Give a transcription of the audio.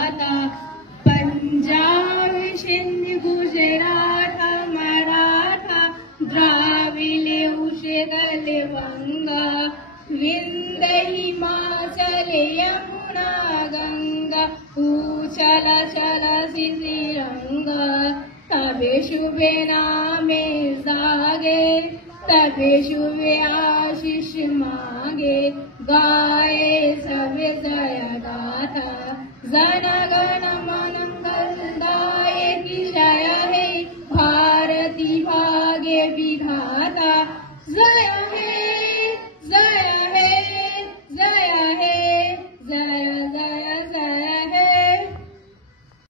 गाता। पंजाब सिंध गुजरात मराठा द्राविड़ उत्कल बंगा विंध्य हिमाचल यमुना गंगा उछल चल श्रीरंगा। तबे शुभे नामे जागे तबे शुभे आशीष मांगे गाए सब जय गाथा। जन गण